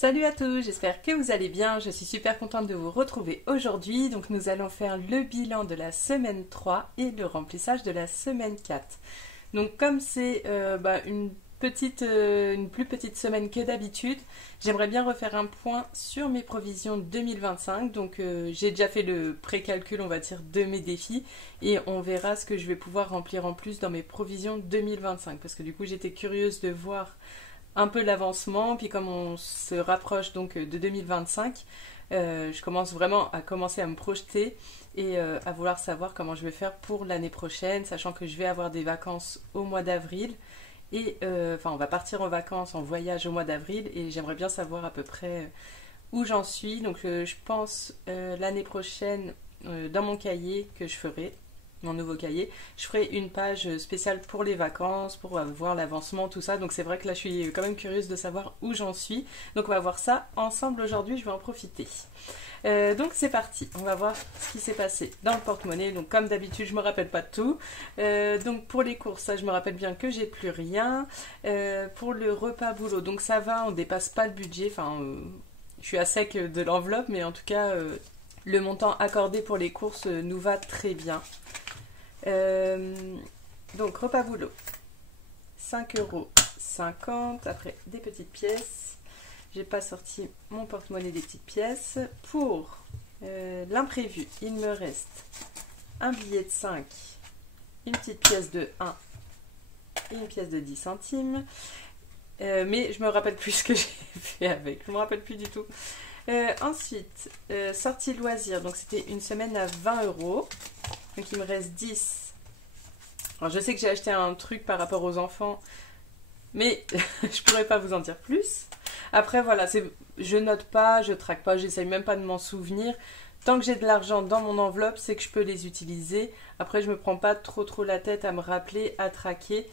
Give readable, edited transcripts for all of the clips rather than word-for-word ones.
Salut à tous, j'espère que vous allez bien, je suis super contente de vous retrouver aujourd'hui. Donc nous allons faire le bilan de la semaine 3 et le remplissage de la semaine 4. Donc comme c'est une plus petite semaine que d'habitude, j'aimerais bien refaire un point sur mes provisions 2025. Donc j'ai déjà fait le précalcul, on va dire, de mes défis et on verra ce que je vais pouvoir remplir en plus dans mes provisions 2025. Parce que du coup j'étais curieuse de voir un peu l'avancement, puis comme on se rapproche donc de 2025, je commence vraiment à commencer à me projeter et à vouloir savoir comment je vais faire pour l'année prochaine, sachant que je vais avoir des vacances au mois d'avril et on va partir en vacances, en voyage au mois d'avril et j'aimerais bien savoir à peu près où j'en suis. Donc je pense l'année prochaine dans mon cahier que je ferai mon nouveau cahier, je ferai une page spéciale pour les vacances, pour voir l'avancement, tout ça. Donc c'est vrai que là je suis quand même curieuse de savoir où j'en suis. Donc on va voir ça ensemble aujourd'hui, je vais en profiter. Donc c'est parti, on va voir ce qui s'est passé dans le porte-monnaie. Donc comme d'habitude je me rappelle pas de tout. Donc pour les courses, ça je me rappelle bien que j'ai plus rien. Pour le repas boulot, donc ça va, on dépasse pas le budget. Je suis à sec de l'enveloppe, mais en tout cas le montant accordé pour les courses nous va très bien. Donc repas boulot 5,50 €. Après des petites pièces, j'ai pas sorti mon porte-monnaie des petites pièces. Pour l'imprévu, il me reste un billet de 5, une petite pièce de 1 et une pièce de 10 centimes, mais je me rappelle plus ce que j'ai fait avec, je me rappelle plus du tout. Ensuite, sortie loisirs, donc c'était une semaine à 20 €. Donc il me reste 10. Alors je sais que j'ai acheté un truc par rapport aux enfants, mais je pourrais pas vous en dire plus. Après voilà, je note pas, je traque pas, j'essaye même pas de m'en souvenir. Tant que j'ai de l'argent dans mon enveloppe, c'est que je peux les utiliser. Après je me prends pas trop la tête à me rappeler, à traquer.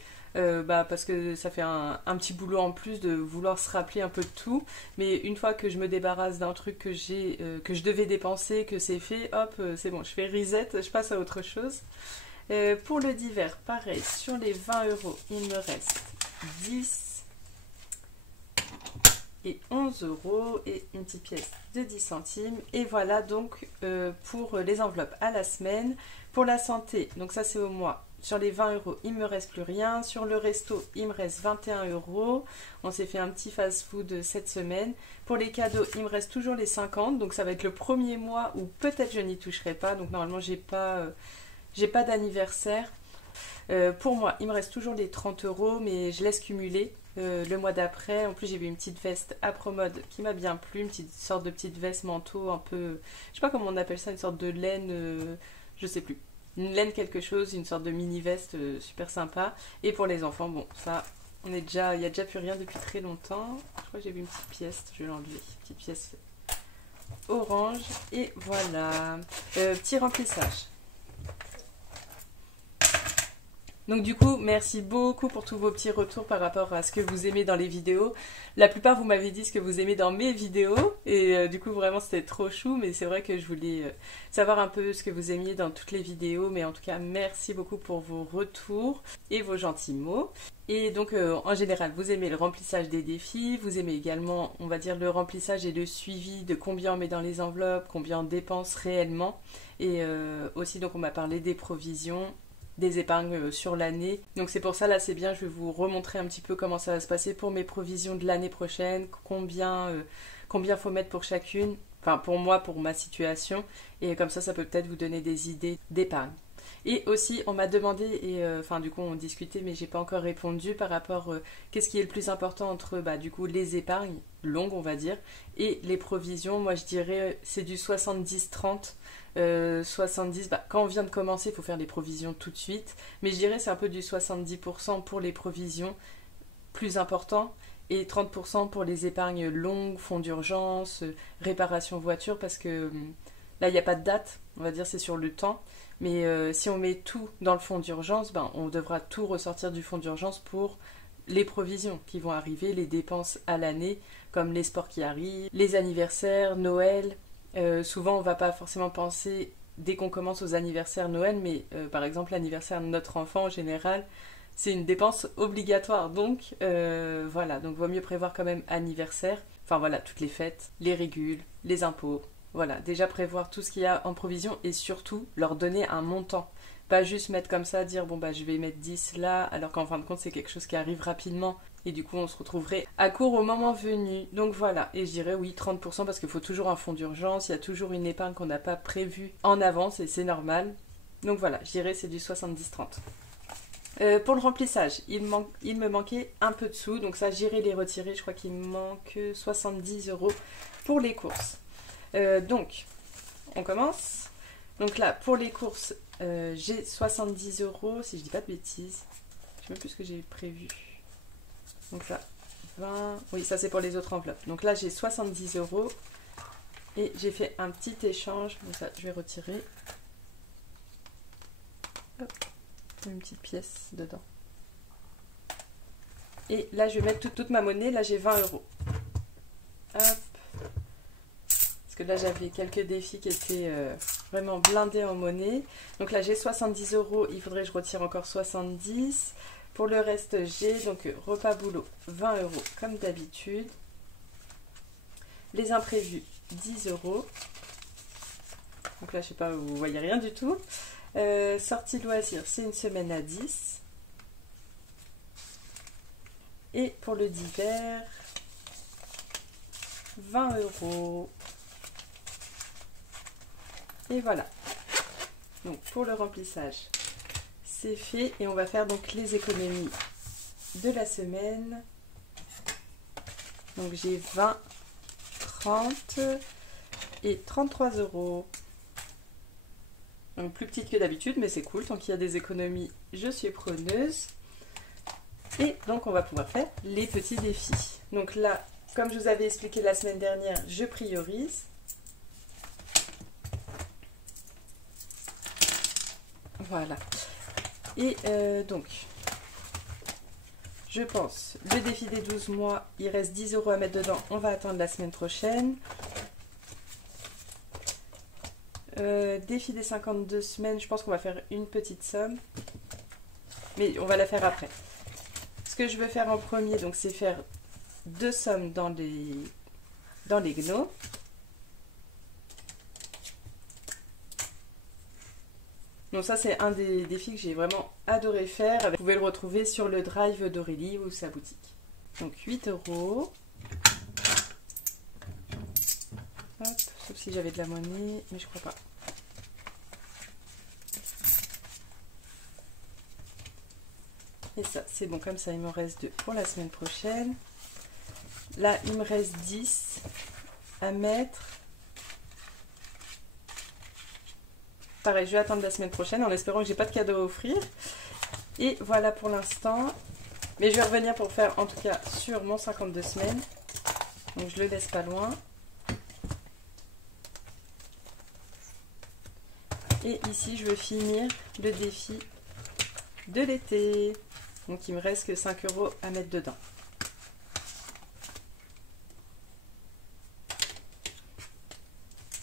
Parce que ça fait un petit boulot en plus de vouloir se rappeler un peu de tout, mais une fois que je me débarrasse d'un truc que je devais dépenser, que c'est fait, hop, c'est bon, je fais reset, je passe à autre chose. Pour le divers, pareil, sur les 20 €, il me reste 10 et 11 € et une petite pièce de 10 centimes. Et voilà donc pour les enveloppes à la semaine. Pour la santé, donc ça c'est au mois. Sur les 20 €, il ne me reste plus rien. Sur le resto, il me reste 21 €. On s'est fait un petit fast-food cette semaine. Pour les cadeaux, il me reste toujours les 50. Donc ça va être le premier mois où peut-être je n'y toucherai pas. Donc normalement, j'ai pas d'anniversaire. Pour moi, il me reste toujours les 30 €, mais je laisse cumuler le mois d'après. En plus, j'ai vu une petite veste à Promode qui m'a bien plu. Une petite sorte de petite veste manteau un peu... Je sais pas comment on appelle ça, une sorte de laine... je sais plus. Une laine quelque chose, une sorte de mini veste super sympa. Et pour les enfants, bon, ça, il n'y a déjà plus rien depuis très longtemps. Je crois que j'ai vu une petite pièce, je vais l'enlever. Petite pièce orange. Et voilà. Petit remplissage. Donc du coup, merci beaucoup pour tous vos petits retours par rapport à ce que vous aimez dans les vidéos. La plupart, vous m'avez dit ce que vous aimez dans mes vidéos. Et du coup, vraiment, c'était trop chou. Mais c'est vrai que je voulais savoir un peu ce que vous aimiez dans toutes les vidéos. Mais en tout cas, merci beaucoup pour vos retours et vos gentils mots. Et donc, en général, vous aimez le remplissage des défis. Vous aimez également, on va dire, le remplissage et le suivi de combien on met dans les enveloppes, combien on dépense réellement. Et aussi, donc, on m'a parlé des provisions, des épargnes sur l'année. Donc c'est pour ça, là c'est bien, je vais vous remontrer un petit peu comment ça va se passer pour mes provisions de l'année prochaine, combien faut mettre pour chacune, enfin pour moi, pour ma situation, et comme ça peut peut-être vous donner des idées d'épargne. Et aussi on m'a demandé, et du coup on discutait mais j'ai pas encore répondu par rapport qu'est-ce qui est le plus important entre du coup les épargnes longues on va dire et les provisions. Moi je dirais c'est du 70-30. 70, quand on vient de commencer, il faut faire les provisions tout de suite. Mais je dirais c'est un peu du 70% pour les provisions plus important et 30% pour les épargnes longues, fonds d'urgence, réparation voiture, parce que là il n'y a pas de date, on va dire c'est sur le temps. Mais si on met tout dans le fonds d'urgence, on devra tout ressortir du fonds d'urgence pour les provisions qui vont arriver, les dépenses à l'année, comme les sports qui arrivent, les anniversaires, Noël. Souvent on ne va pas forcément penser dès qu'on commence aux anniversaires Noël, mais par exemple l'anniversaire de notre enfant en général, c'est une dépense obligatoire. Donc voilà, donc vaut mieux prévoir quand même anniversaire. enfin voilà, toutes les fêtes, les régules, les impôts. Voilà, déjà prévoir tout ce qu'il y a en provision et surtout leur donner un montant. Pas juste mettre comme ça, dire bon bah je vais mettre 10 là, alors qu'en fin de compte c'est quelque chose qui arrive rapidement et du coup on se retrouverait à court au moment venu. Donc voilà, et je dirais oui 30% parce qu'il faut toujours un fonds d'urgence, il y a toujours une épargne qu'on n'a pas prévue en avance et c'est normal. Donc voilà, je dirais c'est du 70-30. Pour le remplissage, il me manquait un peu de sous, donc ça j'irai les retirer, je crois qu'il me manque 70 € pour les courses. Donc, on commence. Donc là, pour les courses, j'ai 70 €, si je dis pas de bêtises. Je sais même plus ce que j'ai prévu. Donc là, 20... Oui, ça c'est pour les autres enveloppes. Donc là, j'ai 70 € et j'ai fait un petit échange. Donc ça, je vais retirer. Hop, une petite pièce dedans. Et là, je vais mettre toute ma monnaie. Là, j'ai 20 €. Hop. Que là j'avais quelques défis qui étaient vraiment blindés en monnaie. Donc là j'ai 70 €, il faudrait que je retire encore 70. Pour le reste j'ai donc repas boulot 20 € comme d'habitude. Les imprévus 10 €. Donc là je sais pas, vous voyez rien du tout. Sortie loisirs, c'est une semaine à 10. Et pour le divers 20 €. Et voilà, donc pour le remplissage, c'est fait et on va faire donc les économies de la semaine. Donc j'ai 20, 30 et 33 €. Donc plus petite que d'habitude, mais c'est cool, tant qu'il y a des économies, je suis preneuse. Et donc on va pouvoir faire les petits défis. Donc là, comme je vous avais expliqué la semaine dernière, je priorise. Voilà. Et donc, je pense, le défi des 12 mois, il reste 10 € à mettre dedans. On va attendre la semaine prochaine. Défi des 52 semaines, je pense qu'on va faire une petite somme. Mais on va la faire après. Ce que je veux faire en premier, donc, c'est faire 2 sommes dans les gnos. Donc ça c'est un des défis que j'ai vraiment adoré faire. Vous pouvez le retrouver sur le drive d'Aurélie ou sa boutique. Donc 8 €. Hop, sauf si j'avais de la monnaie, mais je crois pas. Et ça c'est bon, comme ça il me reste 2 pour la semaine prochaine. Là il me reste 10 à mettre. Pareil, je vais attendre la semaine prochaine en espérant que j'ai pas de cadeau à offrir. Et voilà pour l'instant. Mais je vais revenir pour faire en tout cas sur mon 52 semaines. Donc je le laisse pas loin. Et ici je veux finir le défi de l'été. Donc il me reste que 5 € à mettre dedans.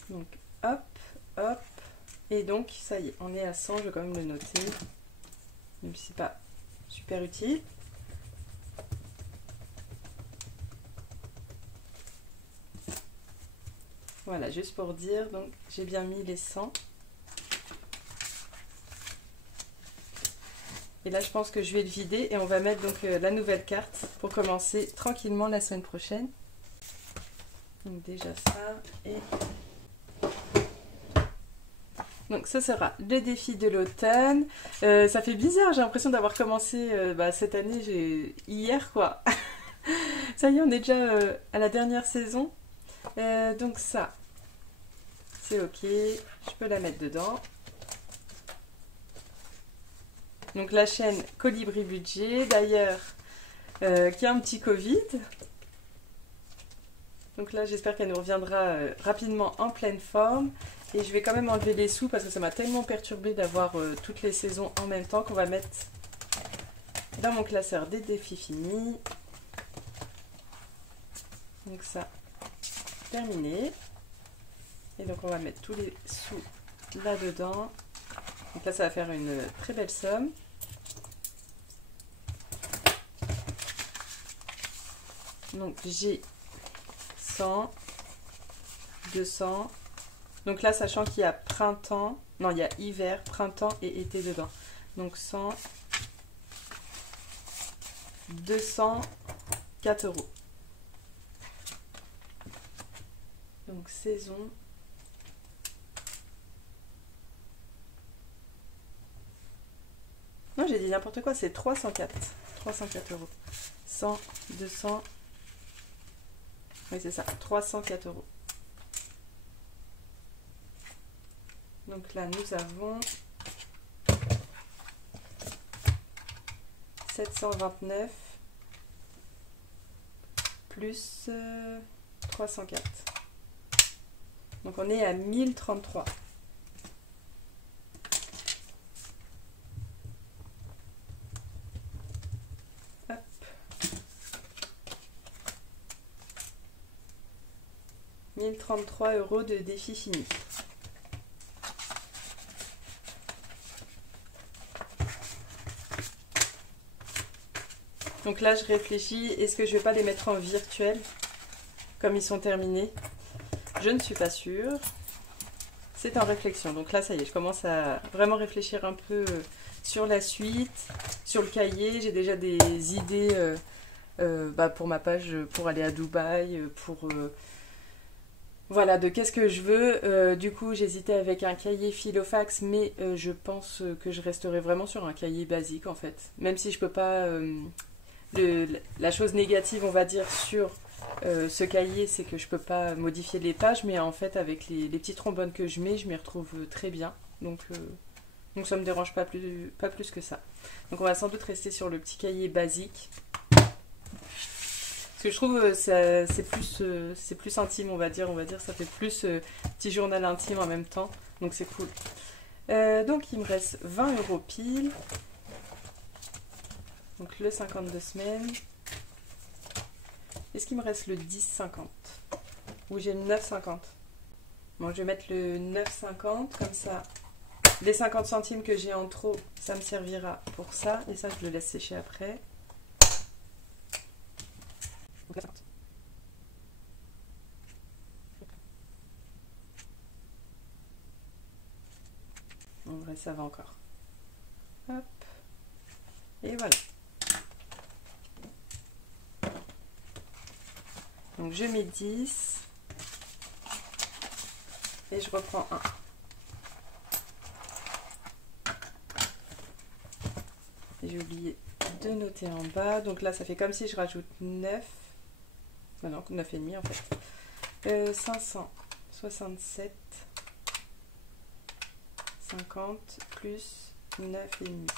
Donc hop, hop. Et donc, ça y est, on est à 100, je vais quand même le noter, même si c'est pas super utile. Voilà, juste pour dire, donc j'ai bien mis les 100. Et là, je pense que je vais le vider et on va mettre donc la nouvelle carte pour commencer tranquillement la semaine prochaine. Donc déjà ça et... Donc ce sera le défi de l'automne. Ça fait bizarre, j'ai l'impression d'avoir commencé cette année, hier quoi. Ça y est, on est déjà à la dernière saison. Donc ça, c'est ok, je peux la mettre dedans. Donc la chaîne Colibri Budget, d'ailleurs, qui a un petit Covid. Donc là, j'espère qu'elle nous reviendra rapidement en pleine forme. Et je vais quand même enlever les sous parce que ça m'a tellement perturbé d'avoir toutes les saisons en même temps qu'on va mettre dans mon classeur des défis finis. Donc ça, terminé. Et donc on va mettre tous les sous là-dedans. Donc là, ça va faire une très belle somme. Donc j'ai 100, 200. Donc là, sachant qu'il y a printemps, non, il y a hiver, printemps et été dedans. Donc 100, 200, 4 euros. Donc saison. Non, j'ai dit n'importe quoi, c'est 304. 304 euros. 100, 200. Oui, c'est ça, 304 euros. Donc là, nous avons 729 plus 304. Donc on est à 1033. Hop. 1033 euros de défi fini. Donc là, je réfléchis, est-ce que je vais pas les mettre en virtuel, comme ils sont terminés? Je ne suis pas sûre. C'est en réflexion. Donc là, ça y est, je commence à vraiment réfléchir un peu sur la suite, sur le cahier. J'ai déjà des idées pour ma page, pour aller à Dubaï, pour... voilà, de qu'est-ce que je veux. Du coup, j'hésitais avec un cahier Filofax, mais je pense que je resterai vraiment sur un cahier basique, en fait. Même si je peux pas... la chose négative, on va dire, sur ce cahier, c'est que je peux pas modifier les pages, mais en fait, avec les petits trombones que je mets, je m'y retrouve très bien. Donc ça me dérange pas plus que ça. Donc on va sans doute rester sur le petit cahier basique. Parce que je trouve c'est plus intime, on va dire, ça fait plus petit journal intime en même temps. Donc c'est cool. Donc il me reste 20 euros pile. Donc le 52 semaines. Est-ce qu'il me reste le 10,50 ou j'ai le 9,50? Bon, je vais mettre le 9,50 comme ça. Les 50 centimes que j'ai en trop, ça me servira pour ça. Et ça, je le laisse sécher après. Donc, 9,50. En vrai, ça va encore. Hop. Et voilà. Donc je mets 10 et je reprends 1. J'ai oublié de noter en bas. Donc là, ça fait comme si je rajoute 9. Non, 9,5 en fait. 567, 50 plus 9,5.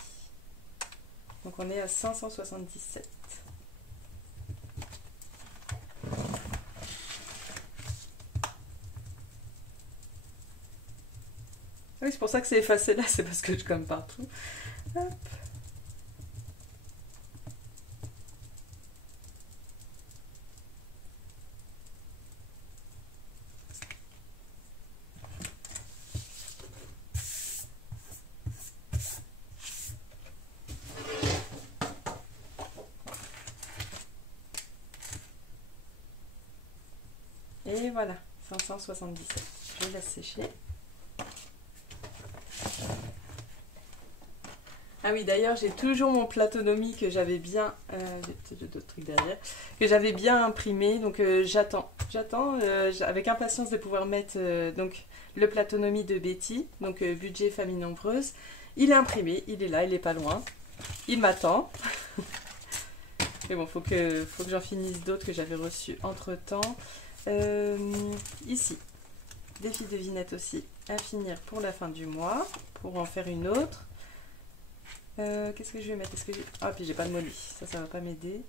Donc on est à 577. Oui, c'est pour ça que c'est effacé là, c'est parce que je gomme partout. Hop. Et voilà, 577. Je laisse sécher. Ah oui, d'ailleurs, j'ai toujours mon platonomie que j'avais bien... j'ai d'autres trucs derrière. Que j'avais bien imprimé, donc j'attends. J'attends avec impatience de pouvoir mettre donc, le platonomie de Betty, donc budget famille nombreuse. Il est imprimé, il est là, il est pas loin. Il m'attend. Mais bon, faut que j'en finisse d'autres que j'avais reçus entre-temps. Ici, défi devinette aussi à finir pour la fin du mois, pour en faire une autre. Qu'est-ce que je vais mettre? Ah, puis j'ai pas de molly, ça va pas m'aider.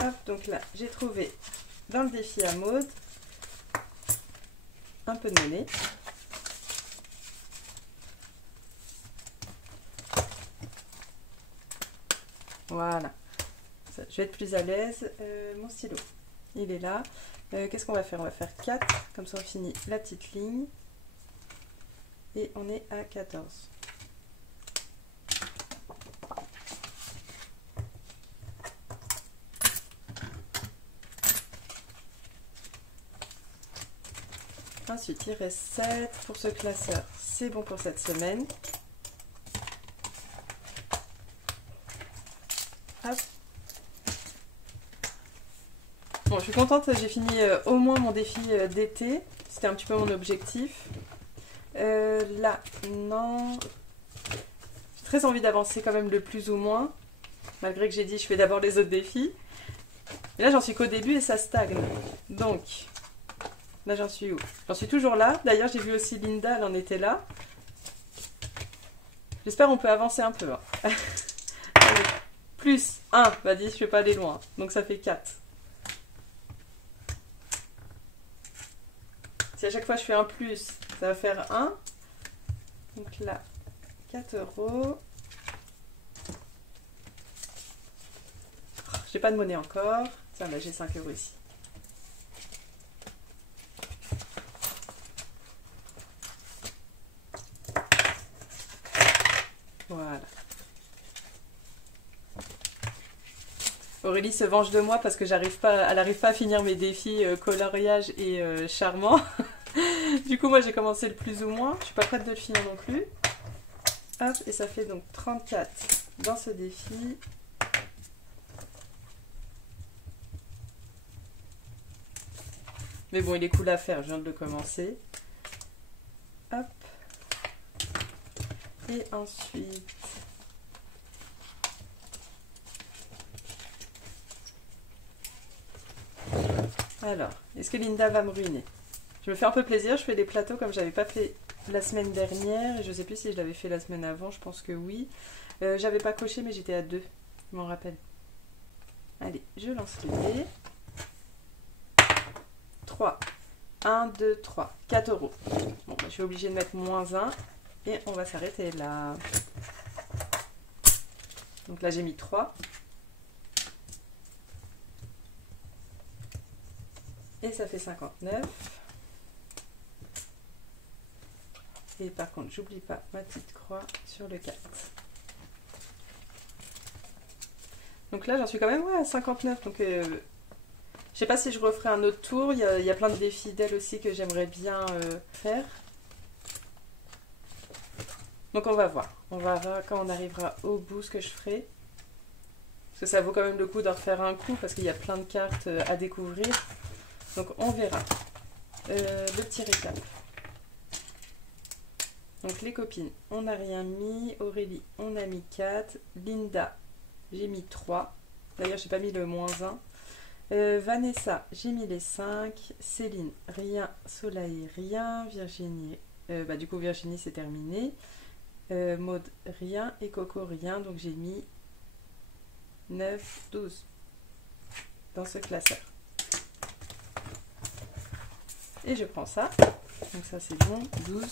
Hop, donc là, j'ai trouvé dans le défi à Maud un peu de monnaie. Voilà, ça, je vais être plus à l'aise. Mon stylo, il est là. Qu'est-ce qu'on va faire? On va faire 4, comme ça on finit la petite ligne. Et on est à 14. Ensuite, il reste 7 pour ce classeur. C'est bon pour cette semaine. Hop. Bon, je suis contente, j'ai fini au moins mon défi d'été. C'était un petit peu mon objectif. Là, non. J'ai très envie d'avancer quand même le plus ou moins. Malgré que j'ai dit je fais d'abord les autres défis. Et là, j'en suis qu'au début et ça stagne. Donc, là, j'en suis où? J'en suis toujours là. D'ailleurs, j'ai vu aussi Linda, elle en était là. J'espère qu'on peut avancer un peu. Hein. Allez, plus 1. Bah, 10, je vais pas aller loin. Donc, ça fait 4. Si à chaque fois je fais un plus, ça va faire 1. Donc là, 4 €. J'ai pas de monnaie encore. Tiens, là j'ai 5 € ici. Voilà. Aurélie se venge de moi parce que elle n'arrive pas à finir mes défis coloriage et charmant. Du coup, moi j'ai commencé le plus ou moins. Je suis pas prête de le finir non plus. Hop, et ça fait donc 34 dans ce défi. Mais bon, il est cool à faire, je viens de le commencer. Hop. Et ensuite... Alors, est-ce que Linda va me ruiner? Je me fais un peu plaisir, je fais des plateaux comme j'avais pas fait la semaine dernière. Je sais plus si je l'avais fait la semaine avant, je pense que oui. J'avais pas coché mais j'étais à 2, je m'en rappelle. Allez, je lance le dé. 3. 1, 2, 3. 4 €. Bon, bah, je suis obligée de mettre moins 1. Et on va s'arrêter là. Donc là, j'ai mis 3. Et ça fait 59. Et par contre, j'oublie pas ma petite croix sur le 4. Donc là, j'en suis quand même à 59. Donc, je sais pas si je referai un autre tour. Il y a plein de défis d'elle aussi que j'aimerais bien faire. Donc on va voir. On va voir quand on arrivera au bout ce que je ferai. Parce que ça vaut quand même le coup d'en refaire un coup parce qu'il y a plein de cartes à découvrir. Donc on verra. Le petit récap. Donc les copines, on n'a rien mis. Aurélie, on a mis 4. Linda, j'ai mis 3. D'ailleurs, j'ai pas mis le moins 1. Vanessa, j'ai mis les 5. Céline, rien. Soleil, rien. Virginie, du coup Virginie c'est terminé. Maud, rien. Et Coco, rien. Donc j'ai mis 9, 12 dans ce classeur. Et je prends ça. Donc ça c'est bon. 12.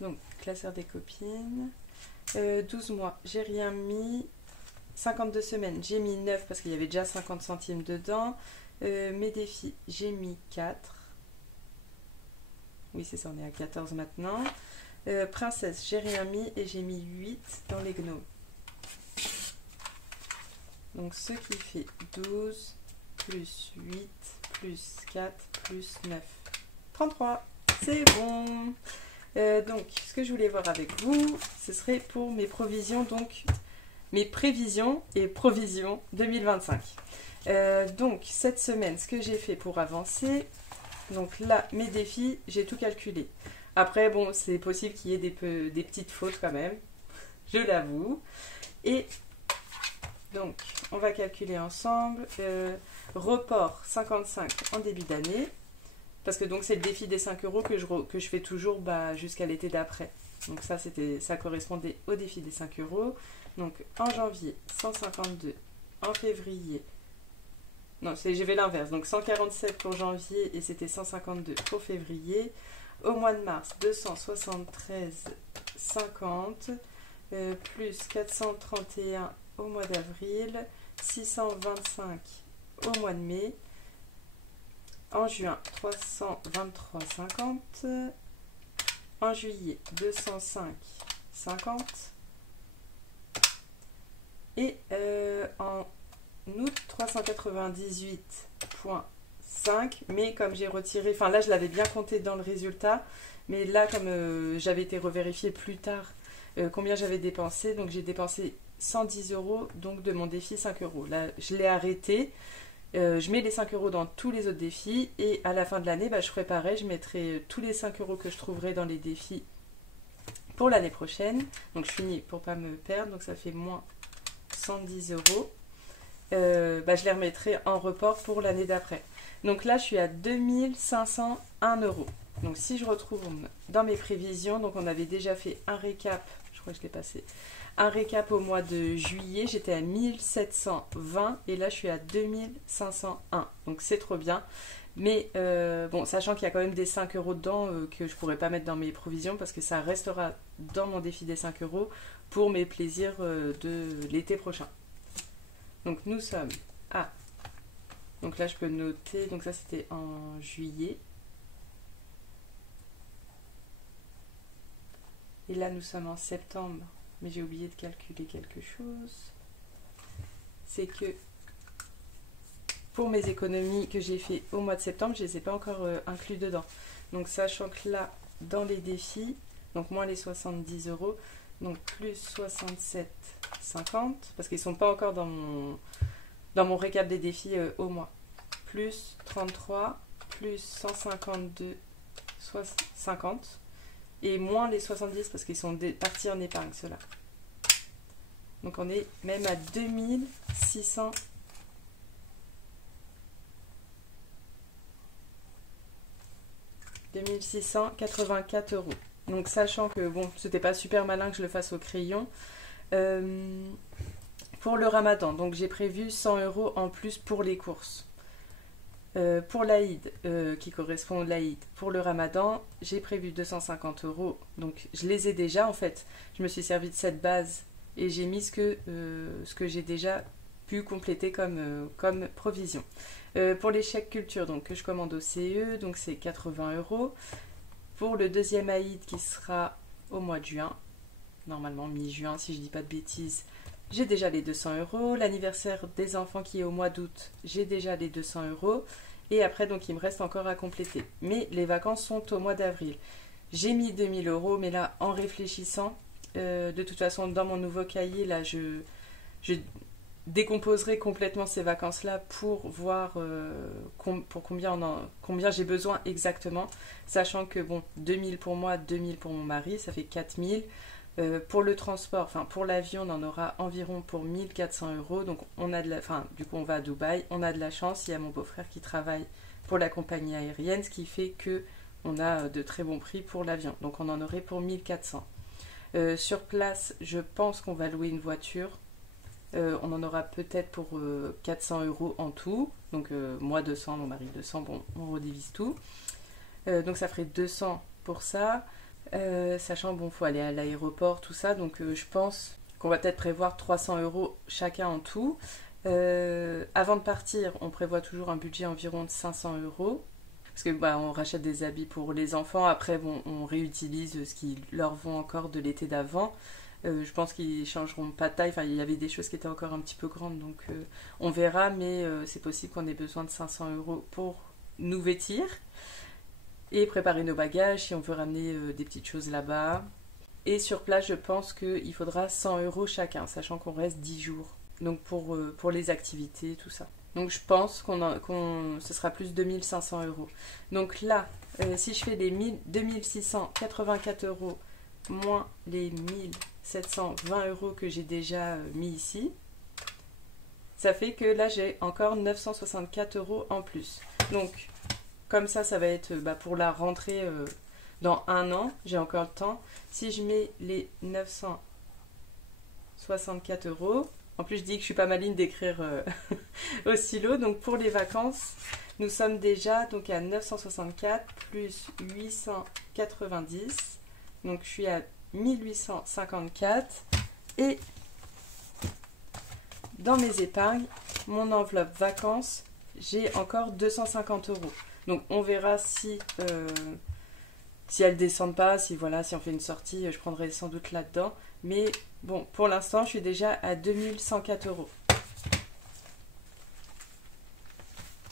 Donc classeur des copines. 12 mois, j'ai rien mis. 52 semaines, j'ai mis 9 parce qu'il y avait déjà 50 centimes dedans. Mes défis, j'ai mis 4. Oui, c'est ça, on est à 14 maintenant. Princesse, j'ai rien mis et j'ai mis 8 dans les gnomes. Donc ce qui fait 12 plus 8 plus 4 plus 9. 33, c'est bon. Donc, ce que je voulais voir avec vous, ce serait pour mes provisions, donc mes prévisions et provisions 2025. Donc, cette semaine, ce que j'ai fait pour avancer, donc là, mes défis, j'ai tout calculé. Après, bon, c'est possible qu'il y ait des petites fautes quand même, je l'avoue. Et donc, on va calculer ensemble. Report 55 en début d'année. Parce que donc c'est le défi des 5 € que je fais toujours jusqu'à l'été d'après. Donc ça correspondait au défi des 5 €. Donc en janvier, 152. En février, non, j'avais l'inverse. Donc 147 pour janvier et c'était 152 pour février. Au mois de mars, 273,50. Plus 431 au mois d'avril. 625 au mois de mai. En juin, 323,50. En juillet, 205,50. Et en août, 398,5. Mais comme j'ai retiré, enfin là je l'avais bien compté dans le résultat, mais là comme j'avais été revérifier plus tard combien j'avais dépensé, donc j'ai dépensé 110 euros, donc de mon défi 5 euros. Là je l'ai arrêté. Je mets les 5 euros dans tous les autres défis et à la fin de l'année, je ferai pareil, je mettrai tous les 5 euros que je trouverai dans les défis pour l'année prochaine. Donc je finis pour pas me perdre, donc ça fait moins 110 euros. Je les remettrai en report pour l'année d'après. Donc là, je suis à 2501 euros. Donc si je retrouve dans mes prévisions, donc on avait déjà fait un récap, je crois que je l'ai passé, un récap au mois de juillet, j'étais à 1720 et là je suis à 2501. Donc c'est trop bien. Mais bon, sachant qu'il y a quand même des 5 euros dedans que je pourrais pas mettre dans mes provisions parce que ça restera dans mon défi des 5 euros pour mes plaisirs de l'été prochain. Donc nous sommes à... Donc là je peux noter, donc ça c'était en juillet. Et là nous sommes en septembre, mais j'ai oublié de calculer quelque chose. C'est que pour mes économies que j'ai fait au mois de septembre, je ne les ai pas encore inclus dedans. Donc sachant que là, dans les défis, donc moins les 70 euros, donc plus 67,50, parce qu'ils ne sont pas encore dans mon récap des défis au mois. Plus 33, plus 152,50, et moins les 70 parce qu'ils sont partis en épargne, ceux-là. Donc on est même à 2684 euros. Donc sachant que bon, c'était pas super malin que je le fasse au crayon. Pour le ramadan, donc j'ai prévu 100 euros en plus pour les courses. Pour l'Aïd, qui correspond au l'Aïd, pour le ramadan, j'ai prévu 250 euros. Donc je les ai déjà en fait. Je me suis servi de cette base et j'ai mis ce que j'ai déjà pu compléter comme provision. Pour les chèques culture, donc que je commande au CE, donc c'est 80 euros. Pour le deuxième Aïd qui sera au mois de juin, normalement mi-juin si je dis pas de bêtises, j'ai déjà les 200 euros. L'anniversaire des enfants qui est au mois d'août, j'ai déjà les 200 euros. Et après, donc, il me reste encore à compléter. Mais les vacances sont au mois d'avril. J'ai mis 2000 euros, mais là, en réfléchissant, de toute façon, dans mon nouveau cahier, là, je décomposerai complètement ces vacances-là pour voir pour combien j'ai besoin exactement. Sachant que, bon, 2000 pour moi, 2000 pour mon mari, ça fait 4000. Pour le transport, enfin pour l'avion, on en aura environ pour 1400 euros. Donc on a du coup on va à Dubaï, on a de la chance, il y a mon beau-frère qui travaille pour la compagnie aérienne, ce qui fait que on a de très bons prix pour l'avion. Donc on en aurait pour 1400. Sur place, je pense qu'on va louer une voiture. On en aura peut-être pour 400 euros en tout. Donc moi 200, mon mari 200, bon on redivise tout. Donc ça ferait 200 pour ça. Sachant bon faut aller à l'aéroport tout ça, donc je pense qu'on va peut-être prévoir 300 euros chacun en tout. Avant de partir, on prévoit toujours un budget environ de 500 euros parce que on rachète des habits pour les enfants, après bon on réutilise ce qui leur vont encore de l'été d'avant. Je pense qu'ils changeront pas de taille, enfin il y avait des choses qui étaient encore un petit peu grandes, donc on verra, mais c'est possible qu'on ait besoin de 500 euros pour nous vêtir et préparer nos bagages si on veut ramener des petites choses là-bas. Et sur place, je pense qu'il faudra 100 euros chacun, sachant qu'on reste 10 jours. Donc pour les activités, tout ça. Donc je pense ce sera plus 2500 euros. Donc là, si je fais les 2684 euros moins les 1720 euros que j'ai déjà mis ici, ça fait que là j'ai encore 964 euros en plus. Donc comme ça va être pour la rentrée dans un an, j'ai encore le temps. Si je mets les 964 euros, en plus je dis que je suis pas maligne d'écrire au stylo, donc pour les vacances, nous sommes déjà donc à 964 plus 890, donc je suis à 1854, et dans mes épargnes, mon enveloppe vacances, j'ai encore 250 euros. Donc on verra si elles descendent pas, si on fait une sortie, je prendrai sans doute là-dedans. Mais bon, pour l'instant, je suis déjà à 2104 euros.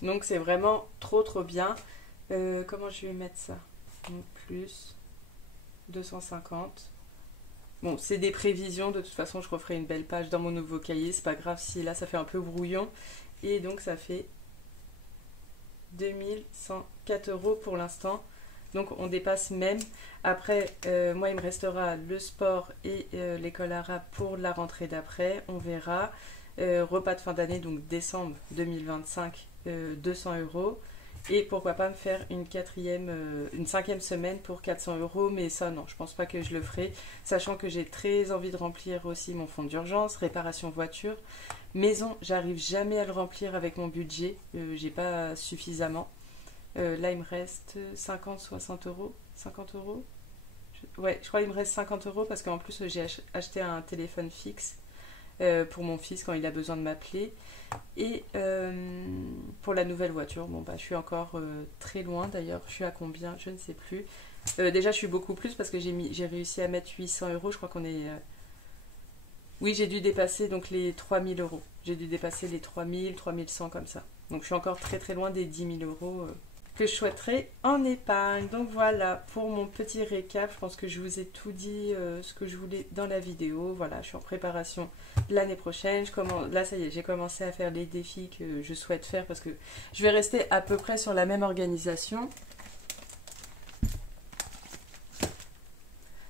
Donc c'est vraiment trop bien. Comment je vais mettre ça? Donc, plus 250. Bon, c'est des prévisions, de toute façon je referai une belle page dans mon nouveau cahier, c'est pas grave si là ça fait un peu brouillon. Et donc ça fait 2104 € pour l'instant. Donc on dépasse même. Après, moi il me restera le sport et l'école arabe pour la rentrée d'après, on verra. Repas de fin d'année, donc décembre 2025, 200 €. Et pourquoi pas me faire une cinquième semaine pour 400 €, mais ça non, je pense pas que je le ferai, sachant que j'ai très envie de remplir aussi mon fonds d'urgence, réparation voiture. Maison, j'arrive jamais à le remplir avec mon budget, j'ai pas suffisamment. Là il me reste 50-60 €, 50 €. Ouais, je crois qu'il me reste 50 € parce qu'en plus j'ai acheté un téléphone fixe pour mon fils quand il a besoin de m'appeler. Et pour la nouvelle voiture, bon bah je suis encore très loin d'ailleurs, je suis à combien? Je ne sais plus. Déjà je suis beaucoup plus parce que j'ai réussi à mettre 800 €, je crois qu'on est... Oui, j'ai dû dépasser donc les 3000 €. J'ai dû dépasser les 3000, 3100 comme ça. Donc je suis encore très loin des 10 000 € que je souhaiterais en épargne. Donc voilà pour mon petit récap. Je pense que je vous ai tout dit ce que je voulais dans la vidéo. Voilà, je suis en préparation l'année prochaine. Là, ça y est, j'ai commencé à faire les défis que je souhaite faire parce que je vais rester à peu près sur la même organisation.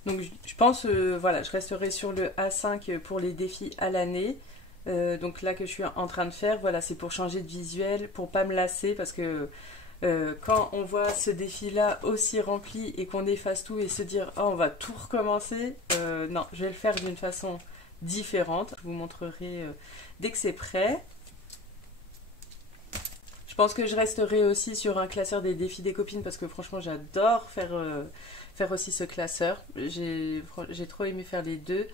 Donc je pense, voilà, je resterai sur le A5 pour les défis à l'année. Donc là que je suis en train de faire, voilà, c'est pour changer de visuel, pour pas me lasser parce que quand on voit ce défi-là aussi rempli et qu'on efface tout et se dire oh on va tout recommencer, non, je vais le faire d'une façon différente. Je vous montrerai dès que c'est prêt. Je pense que je resterai aussi sur un classeur des défis des copines parce que franchement j'adore faire aussi ce classeur. J'ai trop aimé faire les deux.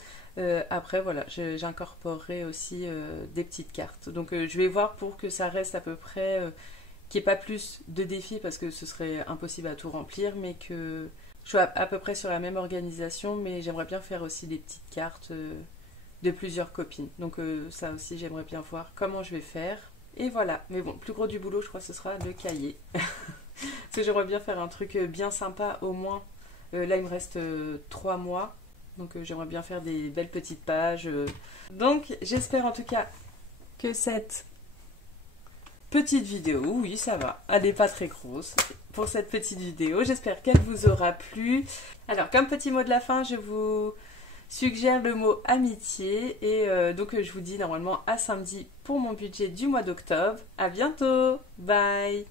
Après voilà, j'incorporerai aussi des petites cartes. Donc je vais voir pour que ça reste à peu près... qu'il n'y ait pas plus de défis parce que ce serait impossible à tout remplir, mais que je sois à peu près sur la même organisation, mais j'aimerais bien faire aussi des petites cartes de plusieurs copines. Donc ça aussi, j'aimerais bien voir comment je vais faire. Et voilà, mais bon, le plus gros du boulot, je crois que ce sera le cahier. Parce que j'aimerais bien faire un truc bien sympa au moins. Là, il me reste 3 mois, donc j'aimerais bien faire des belles petites pages. Donc j'espère en tout cas que cette petite vidéo, oui ça va, elle n'est pas très grosse pour cette petite vidéo, j'espère qu'elle vous aura plu. Alors comme petit mot de la fin, je vous suggère le mot amitié et donc je vous dis normalement à samedi pour mon budget du mois d'octobre. À bientôt, bye.